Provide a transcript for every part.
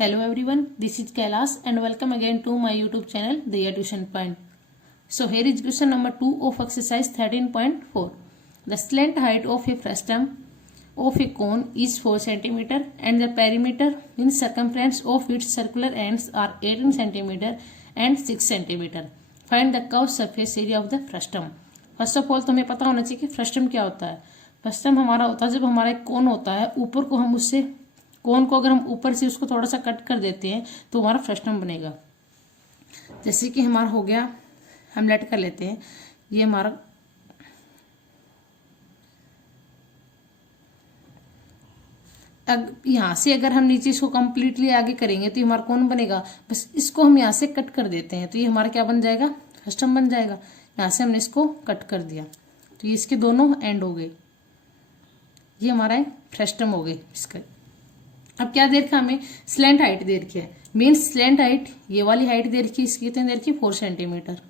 Hello everyone, this is Kailash and welcome again to my YouTube channel Diya Tuition Point. So here is question number 2 of exercise 13.4. The slant height of a frustum of a cone is 4 cm and the perimeter in circumference of its circular ends are 18 cm and 6 cm. Find the curved surface area of the frustum. First of all तो हमें पता होना चाहिए कि frustum क्या होता है। Frustum हमारा होता है जब हमारा एक कोन होता है, ऊपर को हम उससे कोन को अगर हम ऊपर से उसको थोड़ा सा कट कर देते हैं तो हमारा फ्रस्टम बनेगा। जैसे कि हमारा हो गया, हम लेट कर लेते हैं, ये हमारा यहाँ से अगर हम नीचे इसको कंप्लीटली आगे करेंगे तो ये हमारा कौन बनेगा। बस इसको हम यहाँ से कट कर देते हैं तो ये हमारा क्या बन जाएगा, फ्रस्टम बन जाएगा। यहाँ से हमने इसको कट कर दिया तो ये इसके दोनों एंड हो गए, ये हमारा एक फ्रस्टम हो गए इसका। अब क्या दे रखा हमें, स्लैंट हाइट दे रखी है, मीन्स स्लैंट हाइट ये वाली हाइट दे रखी है, इसकी कितनी दे रखी है 4 सेंटीमीटर।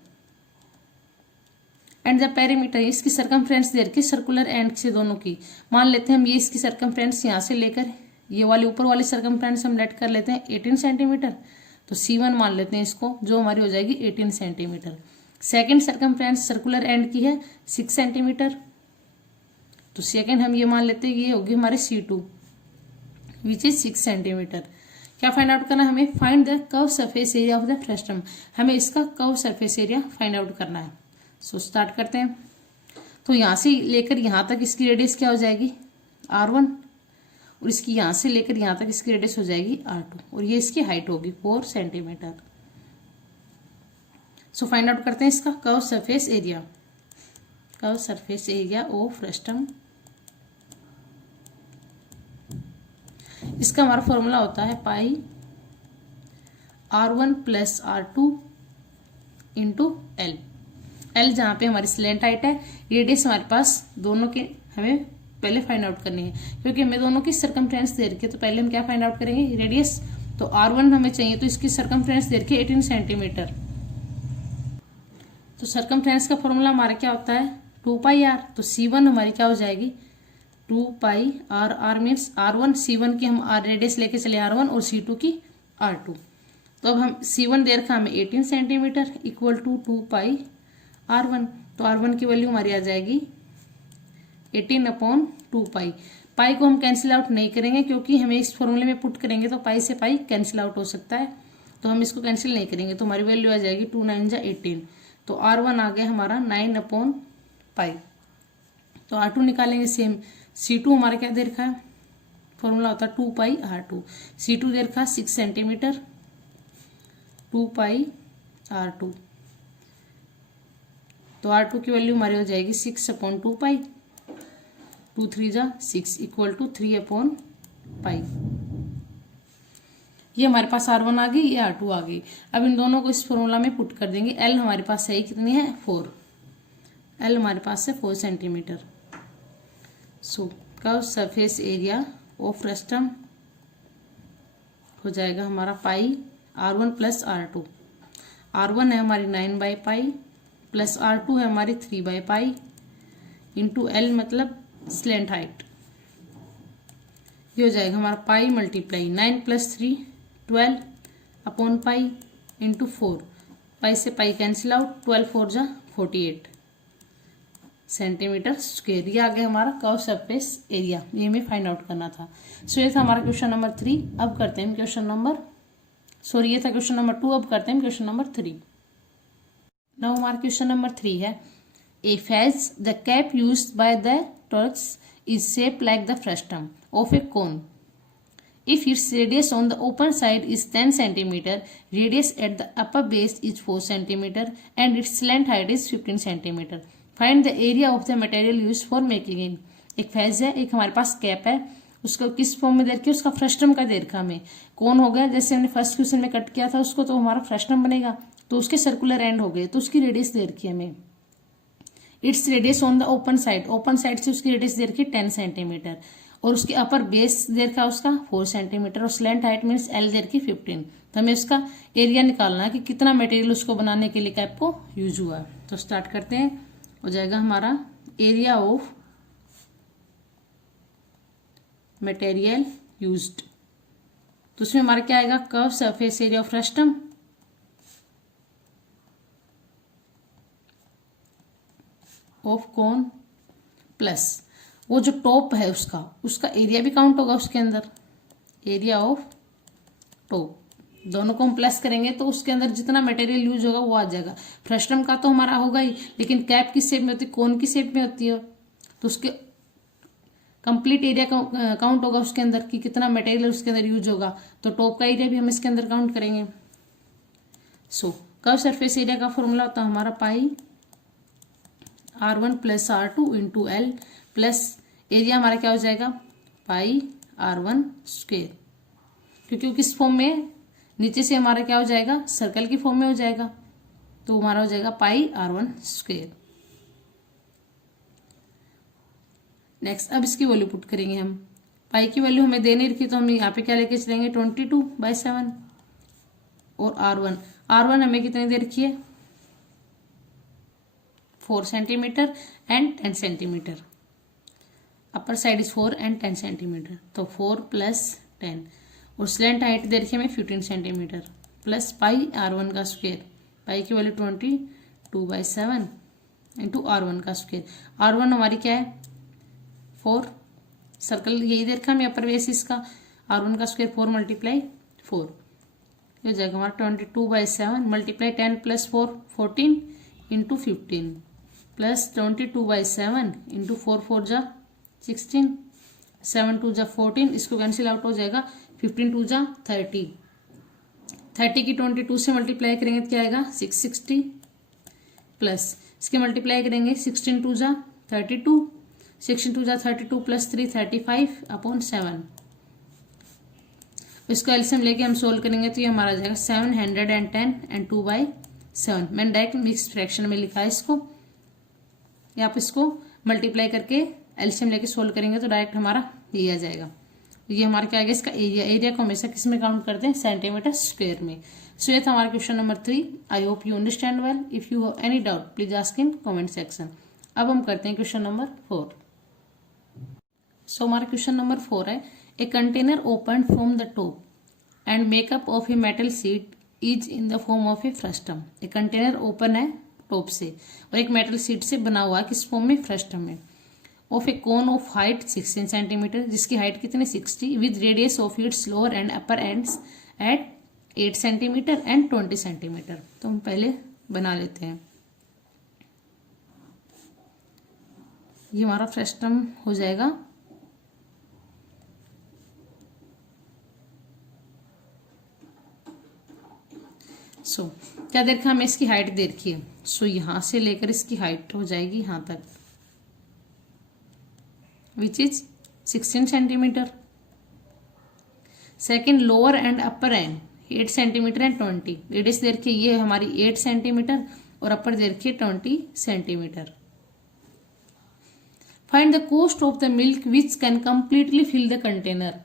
एंड द पेरीमीटर इसकी सरकमफ्रेंस दे रखी है सर्कुलर एंड से दोनों की। मान लेते हैं हम ये इसकी सरकमफ्रेंस यहाँ से लेकर ये वाली ऊपर वाली सरकमफ्रेंस हम लेट कर लेते हैं 18 सेंटीमीटर, तो C1 मान लेते हैं इसको, जो हमारी हो जाएगी 18 centimetre. Second circumference circular and की है 6 सेंटीमीटर, तो सेकेंड हम ये मान लेते हैं ये होगी हमारे C2 विच इज 6 सेंटीमीटर। क्या फाइंड आउट करना है हमें, find the curve surface area of the frustum. हमें इसका curve surface area find out करना है। सो स्टार्ट करते हैं। तो यहाँ से लेकर यहाँ तक इसकी रेडियस क्या हो जाएगी R1 और इसकी यहाँ से लेकर यहाँ तक इसकी रेडियस हो जाएगी R2 और ये इसकी हाइट होगी 4 सेंटीमीटर। सो फाइंड आउट करते हैं इसका curve surface area. Curve surface area of frustum, इसका हमारा फॉर्मूला होता है पाई R1 plus R2 into L। L जहाँ पे हमारी स्लैंट हाइट है, रेडियस हमारे पास दोनों के हमें पहले फाइंड आउट करनी है, क्योंकि हमें दोनों की सरकमफ्रेंस दे रखी है। तो पहले हम क्या फाइंड आउट करेंगे, रेडियस। तो R1 हमें चाहिए तो इसकी सरकमफ्रेंस दे रखी है 18 सेंटीमीटर। तो सरकमफ्रेंस का फॉर्मूला हमारा क्या होता है 2 पाई R। तो C1 हमारी क्या हो जाएगी 2 पाई R। R means R1, C1 की हम रेडियस लेके चले R1 और C2 की R2। तो अब हम C1 दे रखा हमें 18 centimetre equal to 2 pi R1। तो R1 की वैल्यू हमारी आ जाएगी 18/2 पाई। पाई को हम कैंसिल आउट नहीं करेंगे क्योंकि हमें इस फॉर्मूले में पुट करेंगे तो पाई से पाई कैंसिल आउट हो सकता है, तो हम इसको कैंसिल नहीं करेंगे। तो हमारी वैल्यू आ जाएगी 2 9 जा 18। तो R1 आ गया हमारा 9/पाई। तो R2 निकालेंगे सेम। C2 हमारा क्या दे रखा है, फॉर्मूला होता है 2 पाई R2। C2 दे रखा 6 सेंटीमीटर, 2 पाई R2। तो R2 की वैल्यू हमारी हो जाएगी 6/2 पाई। 2 3 जा 6 इक्वल टू 3/पाई। ये हमारे पास R1 आ गई, ये R2 आ गई। अब इन दोनों को इस फॉर्मूला में पुट कर देंगे। L हमारे पास है कितनी है 4। L हमारे पास है 4 centimetre. So curve surface area of frustum हो जाएगा हमारा पाई R1 प्लस R2। R1 है हमारी 9/पाई प्लस R2 है हमारी 3/पाई इंटू L मतलब स्लैंट हाइट। ये हो जाएगा हमारा पाई मल्टीप्लाई 9 + 3 12/पाई इंटू 4। पाई से पाई कैंसिल आउट, 12 4 जा 48 सेंटीमीटर स्क्वायर। ये आ गया हमारा कर्व सरफेस एरिया, ये हमें फाइंड आउट करना था। सो ये था हमारा क्वेश्चन नंबर 3। अब करते हैं क्वेश्चन नंबर, सॉरी ये था क्वेश्चन नंबर 2। अब करते हैं क्वेश्चन नंबर 3। नाउ हमारा क्वेश्चन नंबर 3 है, a fez the cap used by the Turks is shaped like the frustum of a cone. If its radius on the open side is 10 centimeter, radius at the upper base is 4 centimeter and its length height is 15 centimeter. Find the area of the material used for making it. एक phase है, एक हमारे पास cap है, उसको किस form में दे रखी है, उसका फ्रस्टम का दे रखा हमें। कौन हो गया, जैसे हमने फर्स्ट क्वेश्चन में कट किया था उसको, तो हमारा फ्रस्टम बनेगा, तो उसके सर्कुलर एंड हो गए, तो उसकी रेडियस दे रखी है हमें। Its radius on the open side, open side से उसकी रेडियस दे रखी है 10 सेंटीमीटर और उसके अपर बेस दे रखा है उसका 4 सेंटीमीटर और स्लैंट हाइट मीन्स L दे रखी 15। तो हमें उसका एरिया निकालना है कि कितना मटेरियल उसको बनाने के लिए कैप को यूज हुआ है। तो स्टार्ट करते हैं। हो जाएगा हमारा एरिया ऑफ मटेरियल यूज्ड। तो उसमें हमारा क्या आएगा, curve surface area of frustum of cone plus वो जो टॉप है उसका एरिया भी काउंट होगा उसके अंदर, एरिया ऑफ टॉप। दोनों को हम प्लस करेंगे तो उसके अंदर जितना मटेरियल यूज होगा वो आ जाएगा। फ्रस्टम का तो हमारा होगा ही, लेकिन कैप किस शेप में होती है, कोन की शेप में होती है, तो उसके कंप्लीट एरिया काउंट होगा उसके अंदर कि कितना मटेरियल उसके अंदर यूज होगा। तो टॉप का एरिया भी हम इसके अंदर काउंट करेंगे। सो कर्व सरफेस एरिया का फॉर्मूला होता है हमारा पाई R1 plus R2 into L plus area हमारा क्या हो जाएगा, पाई R1 स्क्वेयर, क्योंकि वो किस फॉर्म में, नीचे से हमारा क्या हो जाएगा, सर्कल की फॉर्म में हो जाएगा, तो हमारा हो जाएगा पाई R1 स्क्वेयर। नेक्स्ट अब इसकी वैल्यू पुट करेंगे हम। पाई की वैल्यू हमें देने रखी तो हम यहाँ पे क्या लेके चलेंगे 22/7 और R1 हमें कितनी दे रखी है 4 centimetre and 10 centimetre. Upper side is 4 and 10 centimetre, तो 4 प्लस 10 और स्लेंट हाइट दे रखी है हमें 15 सेंटीमीटर प्लस पाई R1 का स्क्वेयर। पाई की वैल्यू 22/7 इंटू R1 का स्क्वेयर। R1 हमारी क्या है 4, सर्कल यही दे रखा हमें अपर बेसिस का, R1 का स्क्वेयर 4 मल्टीप्लाई 4, ये हो जाएगा हमारा 22/7 multiply 10 plus 4 14 into 15 plus 22/7 into 4 4 जा 16 7 2 जा 14, इसको कैंसिल आउट हो जाएगा 15 2 जा 30 की 22 से मल्टीप्लाई करेंगे तो क्या आएगा 660 प्लस इसके मल्टीप्लाई करेंगे 16 2 जा 32 16 2 जा 32 प्लस 3 35/7। इसको एलसीएम लेके हम सोल्व करेंगे तो ये हमारा जाएगा 710 एंड 2/7। मैंने डायरेक्ट मिक्स फ्रैक्शन में लिखा है इसको, या आप इसको मल्टीप्लाई करके एलसीएम लेके सोल्व करेंगे तो डायरेक्ट हमारा ये आ जाएगा। ये हमारा क्या आएगा इसका एरिया को हमेशा किस में काउंट करते हैं, सेंटीमीटर स्क्वायर में। सो ये था हमारा question number 3। I hope you understand well. If you have any doubt please ask in comment section. अब हम करते हैं क्वेश्चन नंबर 4। सो हमारा क्वेश्चन नंबर 4 है, a container open from the top and makeup of a metal seat is in the form of A frustum. A container open है top से और एक मेटल सीट से बना हुआ है किस फॉर्म में, फ्रस्टम में। Of a cone of height 16 centimetre, जिसकी हाइट कितनी 60, with radius of its lower end upper ends at 8 centimetre and 20 centimetre. तो हम पहले बना लेते हैं। ये हमारा फ्रस्टम हो जाएगा। सो क्या दे रखा हमें, इसकी हाइट दे रखी है। सो यहां से लेकर इसकी हाइट हो जाएगी यहां तक, which is 16 centimetre. Second lower end upper end 8 centimetre and 20, radius दे रखी है ये हमारी 8 सेंटीमीटर और अपर दे रखी है 20 centimetre. Find the cost of the milk which can completely fill the container.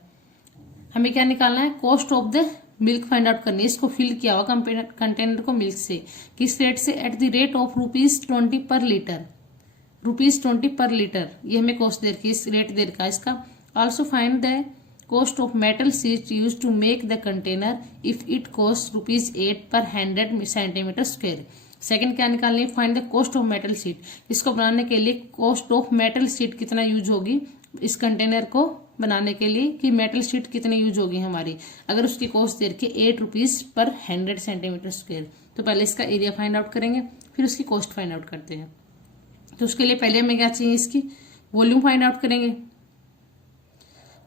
हमें क्या निकालना है, cost of the milk find out करनी है। इसको फिल किया हुआ कंटेनर को मिल्क से, किस रेट से, एट द रेट ऑफ ₹20 पर लीटर। ₹20 पर लीटर ये हमें कॉस्ट दे रखी है, इस रेट दे रखा है इसका। Also find the cost of metal sheet use to make the container if it cost ₹8 per 100 centimetre square. Second क्या निकालनी है, find the cost of metal sheet. इसको बनाने के लिए कॉस्ट ऑफ मेटल शीट कितना यूज होगी इस कंटेनर को बनाने के लिए, कि मेटल शीट कितनी यूज होगी हमारी। अगर उसकी कॉस्ट दे रखी है ₹8 पर 100 सेंटीमीटर स्क्वायर, तो पहले इसका एरिया फाइंड आउट करेंगे फिर उसकी कॉस्ट फाइंड आउट करते हैं। तो उसके लिए पहले हमें क्या चाहिए, इसकी वॉल्यूम फाइंड आउट करेंगे।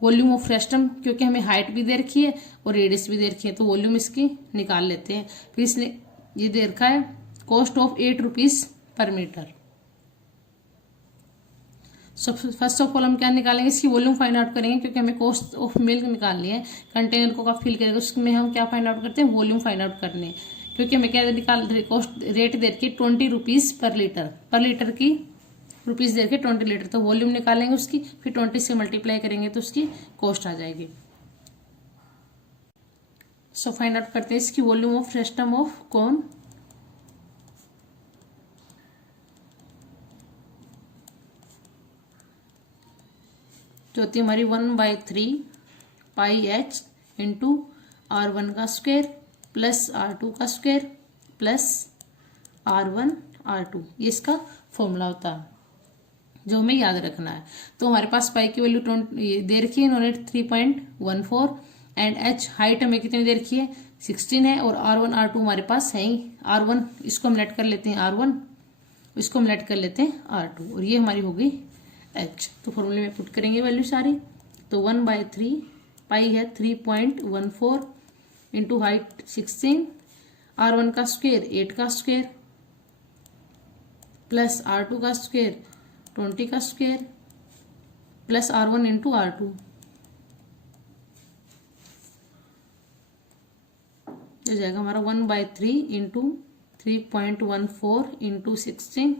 वॉल्यूम ऑफ फ्रस्टम, क्योंकि हमें हाइट भी दे रखी है और रेडियस भी दे रखी है, तो वॉल्यूम इसकी निकाल लेते हैं। फिर इसने ये दे रखा है cost of ₹8 per metre. So first of all हम क्या निकालेंगे, इसकी वॉल्यूम फाइंड आउट करेंगे, क्योंकि हमें कॉस्ट ऑफ मिल्क निकालनी है। कंटेनर को फिल करेंगे उसमें हम क्या फाइंड आउट करते हैं, वॉल्यूम फाइंड आउट करने हैं। क्योंकि हमें क्या निकाल कॉस्ट रेट दे रखी है ₹20 पर लीटर की रुपीज दे रखे 20 लीटर, तो वॉल्यूम निकालेंगे उसकी, फिर 20 से मल्टीप्लाई करेंगे तो उसकी कॉस्ट आ जाएगी। सो फाइंड आउट करते हैं इसकी volume of frustum of cone. जो होती है हमारी 1/3 पाई h इंटू R1 का स्क्वायर प्लस R2 का स्क्वायर प्लस R1 R2, ये इसका फॉर्मूला होता है जो हमें याद रखना है। तो हमारे पास पाई की वैल्यू दे रखी है इन्होंने 3.14 एंड एच हाइट हमें कितनी दे रखी है 16 है और R1 R2 हमारे पास है ही। R1 इसको हम लेट कर लेते हैं R1, इसको हम लेट कर लेते हैं R2 और ये हमारी होगी एच। तो फॉर्मूले में पुट करेंगे वैल्यू सारी। तो 1/3 पाई है 3.14 इंटू हाइट 16, R1 का स्क्वायर 8 का स्क्वायर प्लस R2 का स्क्वायर 20 का square plus R1 into R2, हो जाएगा हमारा 1/3 इंटू 3.14 इंटू 16,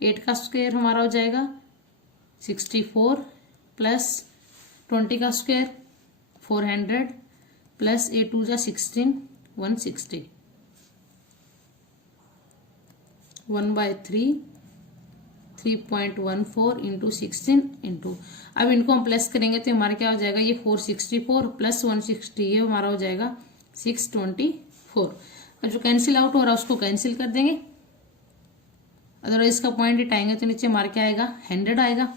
8 का स्क्वायर हमारा हो जाएगा 64 प्लस 20 का स्क्वायर 400 प्लस 8 2 जा 16 160, 1/3 3.14 इंटू 16 इंटू, अब इनको हम प्लस करेंगे तो हमारा क्या हो जाएगा ये 464 प्लस 160, ये हमारा हो जाएगा 624। अब जो कैंसिल आउट हो रहा है उसको कैंसिल कर देंगे, अदरवाइज इसका पॉइंट हटाएंगे तो नीचे हमारा क्या आएगा 100 आएगा।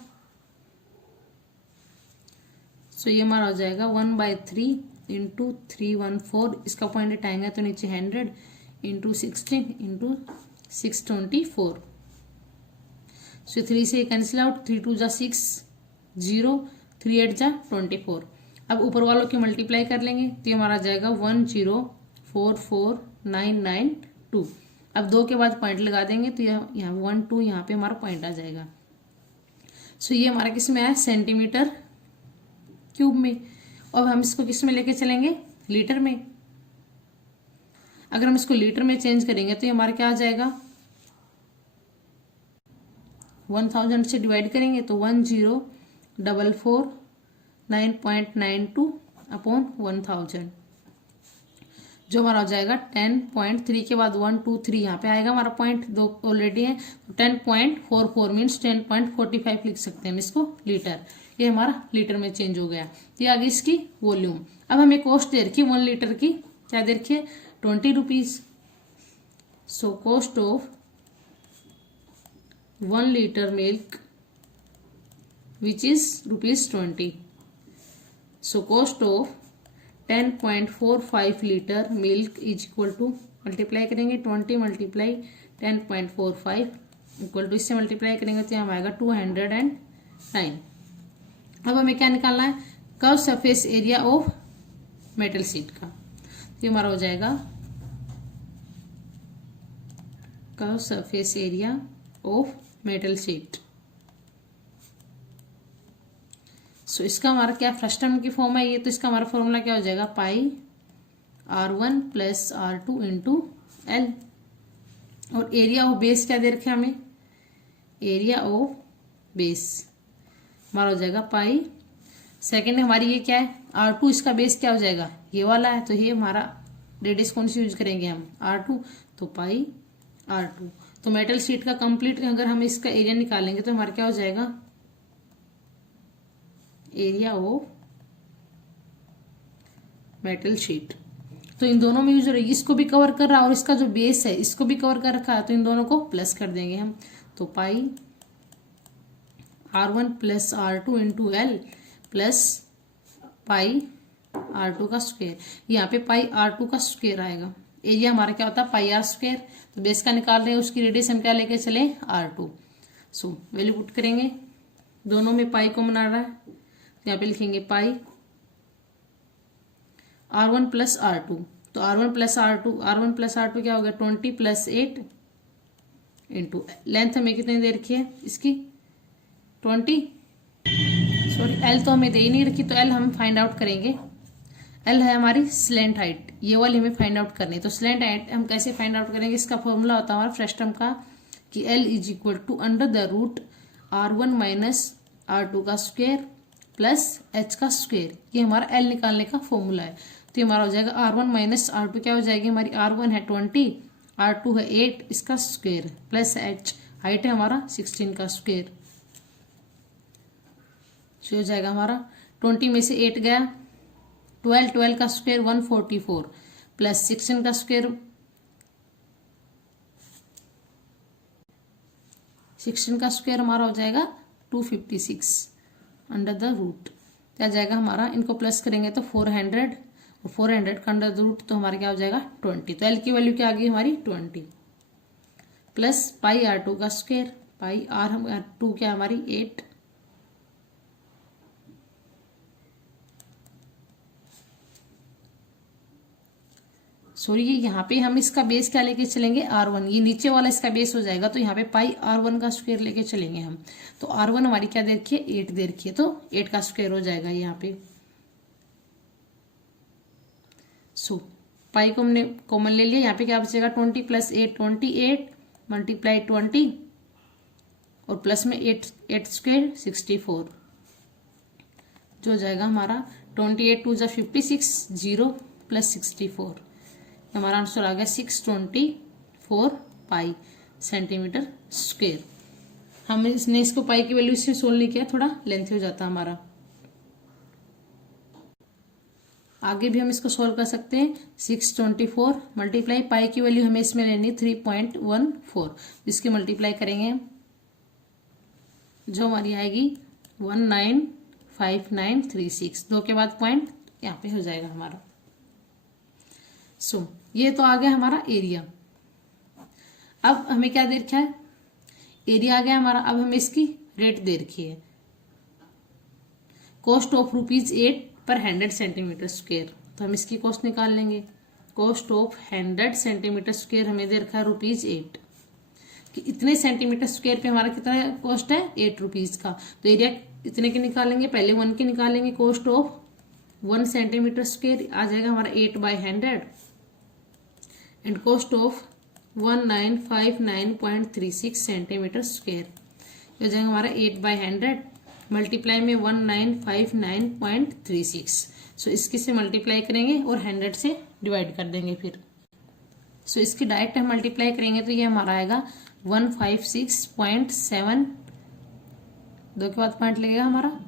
सो ये हमारा हो जाएगा 1/3 इंटू 314, इसका पॉइंट हटाएंगे तो नीचे 100 इंटू 16 इंटू 624। सो 3 से कैंसिल आउट, 3 2 जा 6 0, 3 8 जा 24। अब ऊपर वालों की मल्टीप्लाई कर लेंगे तो ये हमारा जाएगा 1044992। अब 2 के बाद पॉइंट लगा देंगे तो यहाँ 1 2 यहाँ पे हमारा पॉइंट आ जाएगा। सो ये हमारा किस में आया सेंटीमीटर क्यूब में, और हम इसको किस में लेके चलेंगे लीटर में। अगर हम इसको लीटर में चेंज करेंगे तो ये हमारा क्या आ जाएगा 1000 से डिवाइड करेंगे तो 10449.92 अपॉन 1000, जो हमारा हो जाएगा 10.3 के बाद 1 2 3 यहाँ पे आएगा हमारा पॉइंट, 2 ऑलरेडी है तो 10.44 मीन्स 10.45 लिख सकते हैं हम इसको लीटर। ये हमारा लीटर में चेंज हो गया। ये आगे इसकी वॉल्यूम। अब हमें कॉस्ट दे रखी है 1 लीटर की, क्या दे रखी है 20 rupees. So cost of 1 liter milk which is ₹20. So cost of 10.45 liter milk is equal to, multiply करेंगे 20 मल्टीप्लाई 10.45 इक्वल टू, इससे मल्टीप्लाई करेंगे तो यहाँ आएगा 209। अब हमें क्या निकालना है curve surface area of metal sheet का। तो हमारा हो जाएगा curve surface area of metal sheet. So इसका हमारा क्या फर्स्ट टर्म की फॉर्म है ये, तो इसका हमारा फॉर्मूला क्या हो जाएगा पाई R1 plus R2 into L. और एरिया ऑफ बेस क्या दे रखे हमें, एरिया ऑफ बेस हमारा हो जाएगा पाई। सेकेंड हमारी ये क्या है R2, इसका बेस क्या हो जाएगा ये वाला है, तो ये हमारा रेडियस कौन सी यूज करेंगे हम R2, तो पाई R2। तो मेटल शीट का कंप्लीट अगर हम इसका एरिया निकालेंगे तो हमारा क्या हो जाएगा एरिया ऑफ मेटल शीट। तो इन दोनों में यूज हो रही है, इसको भी कवर कर रहा है और इसका जो बेस है इसको भी कवर कर रखा है, तो इन दोनों को प्लस कर देंगे हम। तो पाई R1 plus R2 into L plus pi R2 का स्क्वायर। यहाँ पे पाई R2 का स्क्वायर आएगा। एरिया हमारा क्या होता है पाई R स्क्वायर, तो बेस का निकाल रहे हैं उसकी रेडियस हम क्या लेके चले R2। सो वैल्यू पुट करेंगे, दोनों में पाई कॉमन आ रहा है तो यहाँ पे लिखेंगे पाई R1 प्लस R2। तो R1 प्लस R2 क्या हो गया 20 प्लस 8 इंटू लेंथ हमें कितनी दे रखी है इसकी 20, सॉरी एल तो हमें दे ही नहीं रखी, तो एल हम फाइंड आउट करेंगे। एल है हमारी स्लेंट हाइट, ये वाली हमें फाइंड आउट करनी है। तो स्लेंट हाइट हम कैसे फाइंड आउट करेंगे, इसका फॉर्मूला होता है हमारा फर्स्ट टर्म का कि L is equal to under the root R1 minus R2 का स्क्वायर प्लस एच का स्क्वायर। ये हमारा एल निकालने का फॉर्मूला है। तो ये हमारा हो जाएगा R1 माइनस R2 क्या हो जाएगी हमारी, R1 है 20, R2 है 8 इसका स्क्वायर प्लस एच हाइट है हमारा 16 का स्क्वायर। हो जाएगा हमारा 20 में से 8 गया 12 का स्क्वायर 144 प्लस 16 का स्क्वायर 16 का स्क्वायर हमारा हो जाएगा 256 अंडर द रूट। क्या जाएगा हमारा, इनको प्लस करेंगे तो 400 और 400 का अंडर द रूट तो हमारा क्या हो जाएगा 20। तो एल की वैल्यू क्या आ गई हमारी 20 प्लस पाई आर टू का स्क्वायर, पाई आर टू क्या हमारी 8 सॉरी ये यहाँ पे हम इसका बेस क्या लेके चलेंगे R1, ये नीचे वाला इसका बेस हो जाएगा तो यहाँ पे पाई R1 का स्क्वायर लेके चलेंगे हम। तो R1 हमारी क्या दे रखी है 8 दे रखी है तो 8 का स्क्वायर हो जाएगा यहाँ पे। सो पाई को हमने कॉमन ले लिया, यहाँ पे क्या बचेगा 20 प्लस 8 28 मल्टीप्लाई 20 और प्लस में 8 स्क्वायर 64 जो हो जाएगा हमारा 28 2 जा 56 0 प्लस 64 हमारा आंसर आ गया 624 पाई सेंटीमीटर स्क्वायर। हमने इसको पाई की वैल्यू इससे सोल्व नहीं किया, थोड़ा लेंथी हो जाता हमारा। आगे भी हम इसको सोल्व कर सकते हैं। 624 मल्टीप्लाई पाई की वैल्यू हमें इसमें लेनी है 3.14, जिसकी मल्टीप्लाई करेंगे जो हमारी आएगी 195936, 2 के बाद पॉइंट यहाँ पे हो जाएगा हमारा। सो ये तो आ गया हमारा एरिया। अब हमें क्या दे रखा है, एरिया आ गया हमारा। अब हमें इसकी रेट दे रखी है, cost of ₹8 per 100 centimetre square. तो हम इसकी कॉस्ट निकाल लेंगे। कॉस्ट ऑफ 100 सेंटीमीटर स्क्वायर हमें दे रखा है ₹8 कि इतने सेंटीमीटर स्क्वायर पे हमारा कितना कॉस्ट है ₹8 का। तो एरिया इतने के निकालेंगे, पहले 1 के निकालेंगे। कॉस्ट ऑफ 1 सेंटीमीटर स्क्वायर आ जाएगा हमारा 8/100 and cost of 1959.36 centimetre square हो जाएगा हमारा 8/100 मल्टीप्लाई में 1959.36। सो इसके से मल्टीप्लाई करेंगे और 100 से डिवाइड कर देंगे फिर। सो इसकी डायरेक्ट हम मल्टीप्लाई करेंगे तो ये हमारा आएगा 156.7, 2 के बाद पॉइंट लगेगा हमारा,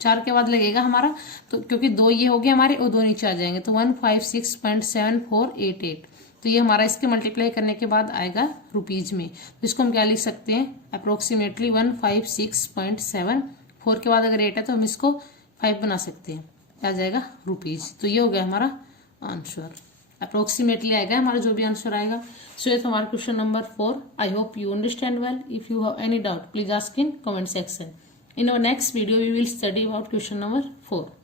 4 के बाद लगेगा हमारा, तो क्योंकि 2 ये हो गए हमारे और 2 नीचे आ जाएंगे तो 156.7488। तो ये हमारा इसके मल्टीप्लाई करने के बाद आएगा रुपीज में। तो इसको हम क्या लिख सकते हैं अप्रोक्सीमेटली 156.7, 4 के बाद अगर 8 है तो हम इसको 5 बना सकते हैं, आ जाएगा रुपीज। तो ये हो गया हमारा आंसर, अप्रोक्सीमेटली आएगा हमारा जो भी आंसर आएगा। सो ये तो हमारा question number 4। I hope you understand well. If you have any doubt, please ask in comment section. In our next video, we will study about question number 4.